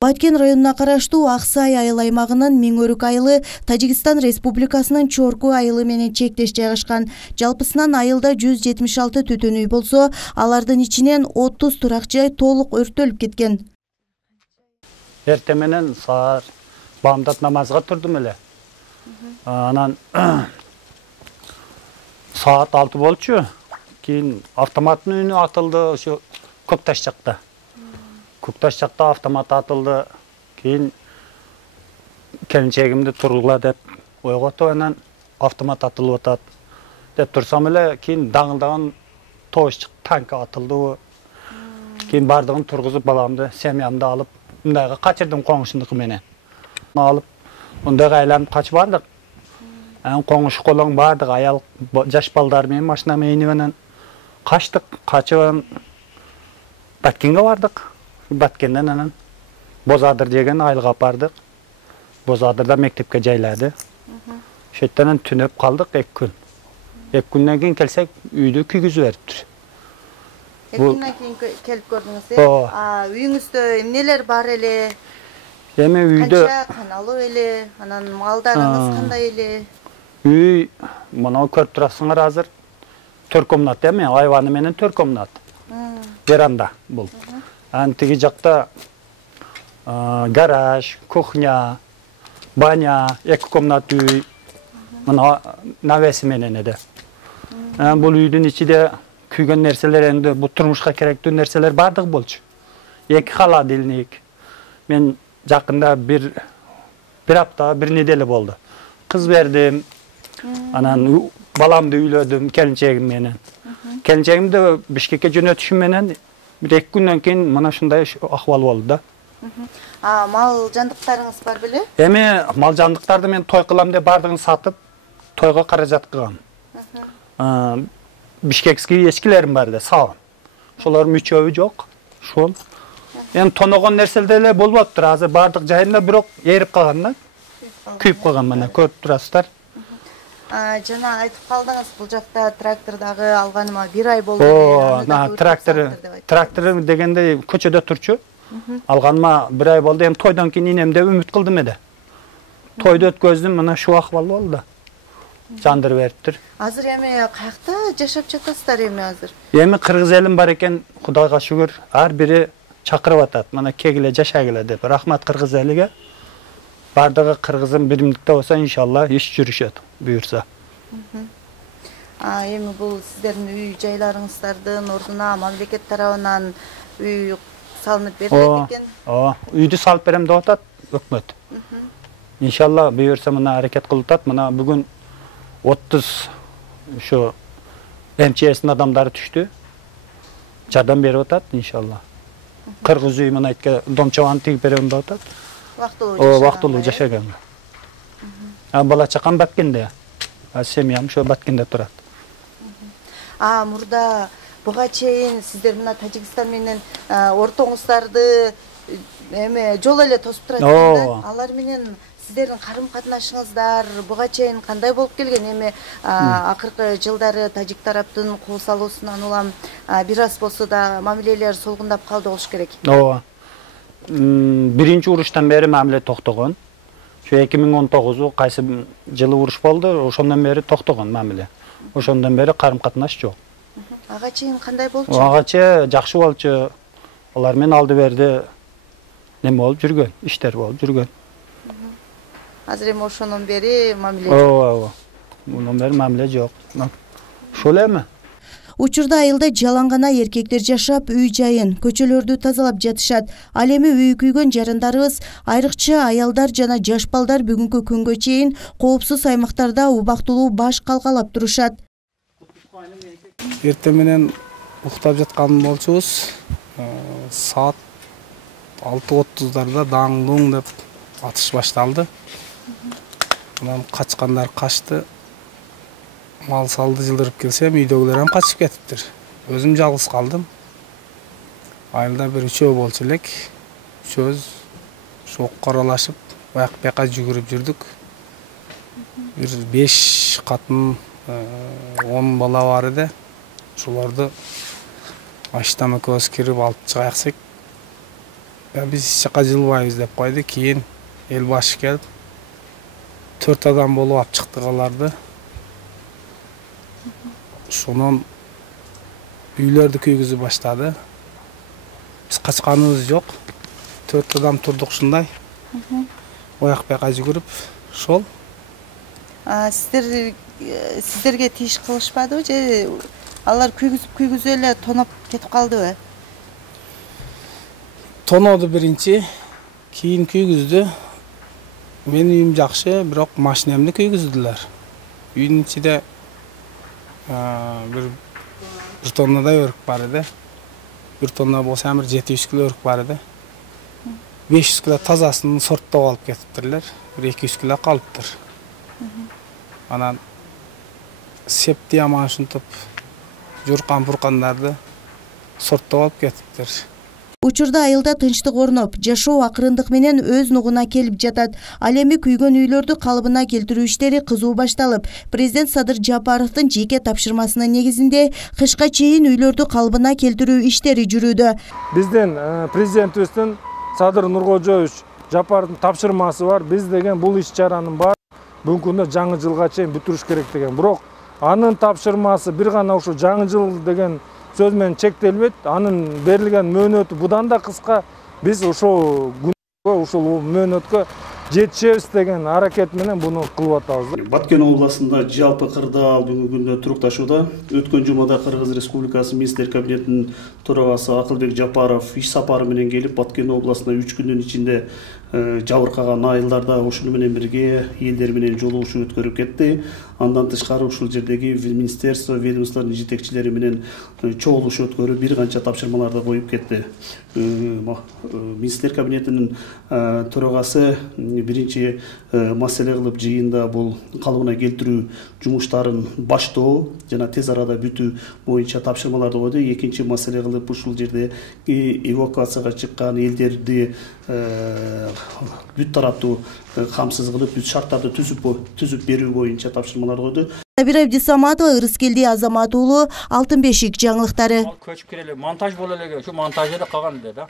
Баткен районуна караштуу Аксай айыл аймагынын Миңөрүк айылы Тажикстан Республикасынын Чорку айылы менен чектеш жайгашкан. Жалпысынан айылда 176 түтүн үй болсо, алардын ичинен 30 турак жай толук өрттөлүп кеткен. Эртең менен саат бамдат намазга турдум эле. Анан saat 6 болчу. Кийин автоматтын үнү атылды ошо Көкташ жакта. Көкташ жакта автомат атылды. Кийин келинчегимди тургула деп ойготуп анан автомат атылып атат деп турсам эле кийин даңылдаган тош танк атылды. Кийин бардыгын тургузуп баламды, семьямды алып мындайга качырдым коңушундуку менен. Алып мындайга айланып качып бардык. Коңуш колоң бардык, аял жаш балдар менен машина мейни менен качтык. Качып Баткенге бардык. Баткенден анан Бозадыр деген айылга бардык. Бозадырда мектепке жайлады. Шеттен түнөп калдык 2 күн. 2 күндөн кийин келсек, үйдү күйгүзүп бериптир. 2 күндөн кийин келип көрдүңүз. Үйүңүздө эмнелер бар эле? Эми үйдө канча каналуу эле, анан малдарыңыз кандай эле? Үй, мына көрүп турасыңар азыр 4 комнат эми, айваны менен 4 комнат. Веранда бул. Тиги жакта гараж, кухня, баня, 2 комнат үй. Мына навеси менен эде. Бул үйдүн ичинде күйгөн нерселер энди бул турмушка керектүү нерселер бардык болчу. 2 холодильник. Мен жакында bir апта, 1 неделе болду. Кыз бердим. Анан баламды үйлөдүм келинчегим менен. Келинчегимди Бишкекке жөнөтүшүм менен 1-2 күндөн кийин мына ушундай акыбал болду да. Мал жандыктарыңыз бар беле? Эми мал жандыктарды мен той кылам деп бардыгын сатып, тойго каражат кылгам. Бишкекский эчкилерим бар да, сау. Ошолордун үчөөбү жок. Ошол. Эми тоногон нерселер эле болуп атыптыр. Азыр бардык жайында бирок эрип калган да. Күйүп калган мына көрүп турасыздар. Жана айтып калдыңыз, бул жакта трактордагы алганыма 1 ай болду. Трактор дегенде көчөдө турчу. Алганыма 1 ай болду. Эми тойдон кийин инем деп үмүт кылдым эде. Тойду өткөздүм, мына шу акыбал болду. Жандырып бериптир. Азыр эми каякта жашап жатасыздар эми азыр? Эми кыргыз элим бар экен, Кудайга шүгүр. Ар бири чакырып атат. Мына кегиле жашагиле деп. Рахмат кыргыз элиге. Бардыгы кыргызым биримдикте болсо, иншалла иш жүрүшөт, буйрса. Эми бул сиздердин үй жайларыңыздардын ордуна мамлекет тарабынан үй салынып берилет экен. Үйдү салып берем деп атат өкмөт. Иншалла буйрса мына аракет кылып атат. Мына бүгүн 30 ушу МЧС'нин адамдары түштү. Жардам берип атат иншалла. Кыргыз үй мына айтка домчабаны тигип берем деп атат. Вактылуу жашаган. Бала чакам Баткенде. Семьям ошо Баткенде турат. Мурда буга чейин сиздер мына Тажикстан менен ортоңуздарды эме жол эле тосуп турат экен да. Алар менен сиздердин карым-катнашыңыздар буга чейин кандай болуп келген? Эми акыркы жылдары тажик тараптын кол салуусунан улам бир аз болсо да мамилелер солгундап калды болуш керек. Birinci urushdan beri ma'mila to'xtagan. Shu 2019 qaysi жылы urush bo'ldi, o'shandan beri to'xtagan ma'mila. O'shandan beri qarim-qatnash yo'q. Ага чейин кандай болчу? Agacha жакшы болчу. Алар мен алды берди. Неме болуп жүргөн, иштер болуп жүргөн. Азыр эми ошондон бери мамиле жок. Мундан бери мамиле жок. Ошол эми. Учурда айылда жалаң гана эркектер жашап, үй жайын, көчөлөрдү тазалап жатышат. Ал эми үйү күйгөн жарандарыбыз, айрыкча аялдар жана жаш балдар бүгүнкү күнгө чейин коопсуз аймактарда убактылуу баш калгалап турушат. Эртең менен уктап жаткан болчубуз. Саат 6:30-дарда даң-дуң деп атыш башталды. Анан качкандар качты. Mal saldı жылдырып келсем, үйдөгүлөр ham качып кетиптир. Өзүм жалгыз калдым. Айылда бир үчөө болчу элек. Сөз шокко аралашып, бияк-бияка жүгүрүп жүрдүк. Бир 5 катын, 10 бала бар эди. Ошолорду Аштам экөөбүз кирип алып чыгайыксек, биз эч жака жылбайбыз деп койду. Кийин эл башы келип 4 адам болуп алып чыктык аларды. Ошондон үйлөрдү күйгүзүп баштады. Биз качканыбыз жок. 4 адам турдук ушундай. Ояк бияка жүгүрүп, ошол. Сиздерге тийиш кылышпадыбы же алар күйгүзүп эле тоноп кетип калдыбы? Тоноду биринчи, кийин күйгүздү. Менин үйүм жакшы, бирок машинемди күйгүздүлөр. Үйдүн ичинде bir tonnaday örük var idi. 1 tonna bolsa 700 kilo örük var idi. 500 kilo tazasını sorttab alıp ketiptirler. 200 kilo kalıptır. Anan septi aman şuntup jurkan burkanlardı sorttab alıp ketiptir. Учурда айылда тынчтык орноп, жашоо акырындык менен өз нугуна келип жатат. Ал эми күйгөн үйлөрдү калыбына келтирүү иштери кызуу башталып, президент Садыр Жапаровдун жеке тапшырмасынын негизинде кышка чейин үйлөрдү калыбына келтирүү иштери жүрүүдө. Бизден президентибиздин Садыр Нуркожоевич Жапаровдун тапшырмасы бар. Биз деген бул иш-чаранын бар бүгүнкү күндө жаңы жылга чейин бүтүрүш керек деген. Бирок анын тапшырмасы бир гана ушу жаңы жыл деген söz менен чектелбейт. Анын берилген мөөнөтү будан да кыска. Биз ошол күнгө, ошол мөөнөткө жетишебиз деген аракет менен буну кылып атабыз. Баткен областында жалпы кырдаал бүгүнкү күндө турукташууда. Өткөн жумада Кыргыз Республикасы Министрлер кабинетинин төрагасы Акылбек Жапаров иш сапары менен келип, Баткен областына 3 күндүн ичинде жабыркаган айылдарда ошону менен бирге элдер менен жолугушуу өткөрүп кетти. Андан тышкары ушул жердеги министерство, ведомстволордун жетекчилери менен чогулуш өткөрүп бир канча тапшырмаларды коюп кетти. Министрлер кабинетинин төрагасы биринчи маселе кылып жыйында бул калыбына келтирүү жумуштарын баштоо жана тез арада бүтүү боюнча тапшырмаларды койду. Экинчи маселе кылып ушул жерде эвакуацияга чыккан элдерди бүт тараптуу камсыз кылып, бүт шарттарды түзүп берүү боюнча тапшырмалар койду. Сабира Абдисаматова, Ырыскелди Азамат уулу, Алтын бешик жаңылыктары. Көчүп келели монтаж боло элек, ушу монтажда калган эле да.